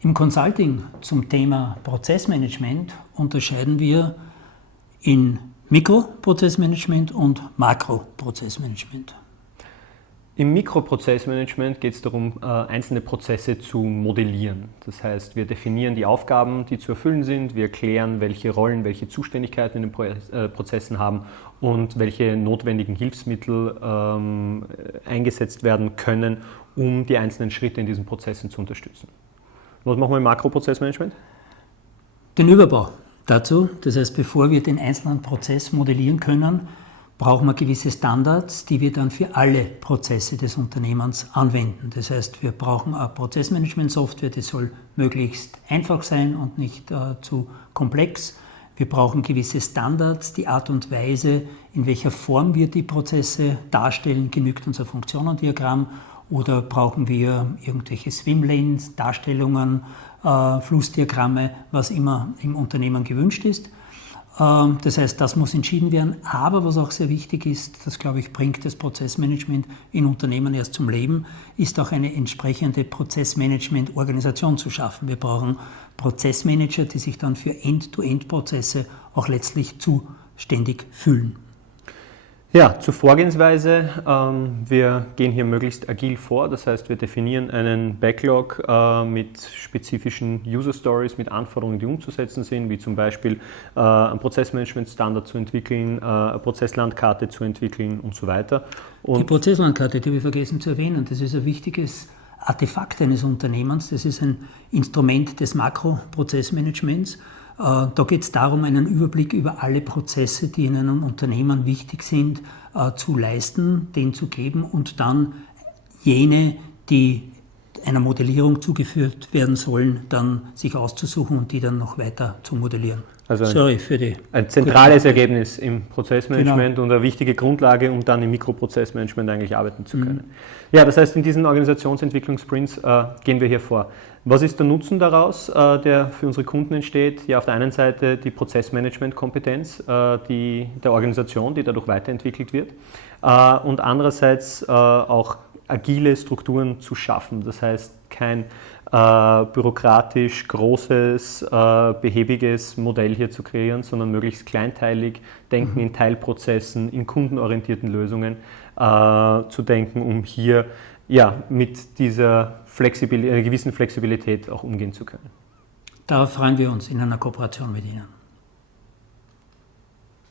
Im Consulting zum Thema Prozessmanagement unterscheiden wir in Mikroprozessmanagement und Makroprozessmanagement. Im Mikroprozessmanagement geht es darum, einzelne Prozesse zu modellieren. Das heißt, wir definieren die Aufgaben, die zu erfüllen sind, wir klären, welche Rollen, welche Zuständigkeiten in den Prozessen haben und welche notwendigen Hilfsmittel eingesetzt werden können, um die einzelnen Schritte in diesen Prozessen zu unterstützen. Was machen wir im Makroprozessmanagement? Den Überbau dazu, das heißt, bevor wir den einzelnen Prozess modellieren können, brauchen wir gewisse Standards, die wir dann für alle Prozesse des Unternehmens anwenden. Das heißt, wir brauchen eine Prozessmanagement-Software, die soll möglichst einfach sein und nicht zu komplex. Wir brauchen gewisse Standards, die Art und Weise, in welcher Form wir die Prozesse darstellen, genügt unser Funktionendiagramm oder brauchen wir irgendwelche Swimlanes, Darstellungen, Flussdiagramme, was immer im Unternehmen gewünscht ist. Das heißt, das muss entschieden werden. Aber was auch sehr wichtig ist, das glaube ich bringt das Prozessmanagement in Unternehmen erst zum Leben, ist auch eine entsprechende Prozessmanagement-Organisation zu schaffen. Wir brauchen Prozessmanager, die sich dann für End-to-End-Prozesse auch letztlich zuständig fühlen. Ja, zur Vorgehensweise. Wir gehen hier möglichst agil vor, das heißt, wir definieren einen Backlog mit spezifischen User Stories, mit Anforderungen, die umzusetzen sind, wie zum Beispiel einen Prozessmanagement-Standard zu entwickeln, eine Prozesslandkarte zu entwickeln und so weiter. Die Prozesslandkarte, die habe ich vergessen zu erwähnen, das ist ein wichtiges Artefakt eines Unternehmens, das ist ein Instrument des Makroprozessmanagements. Da geht es darum, einen Überblick über alle Prozesse, die in einem Unternehmen wichtig sind, zu leisten, den zu geben und dann jene, die einer Modellierung zugeführt werden sollen, dann sich auszusuchen und die dann noch weiter zu modellieren. Also ein zentrales Ergebnis im Prozessmanagement, genau, und eine wichtige Grundlage, um dann im Mikroprozessmanagement eigentlich arbeiten zu können. Ja, das heißt, in diesen Organisationsentwicklungssprints gehen wir hier vor. Was ist der Nutzen daraus, der für unsere Kunden entsteht? Ja, auf der einen Seite die Prozessmanagement-Kompetenz der Organisation, die dadurch weiterentwickelt wird, und andererseits auch agile Strukturen zu schaffen. Das heißt, kein bürokratisch großes, behäbiges Modell hier zu kreieren, sondern möglichst kleinteilig denken, in Teilprozessen, in kundenorientierten Lösungen zu denken, um hier mit dieser gewissen Flexibilität auch umgehen zu können. Darauf freuen wir uns in einer Kooperation mit Ihnen.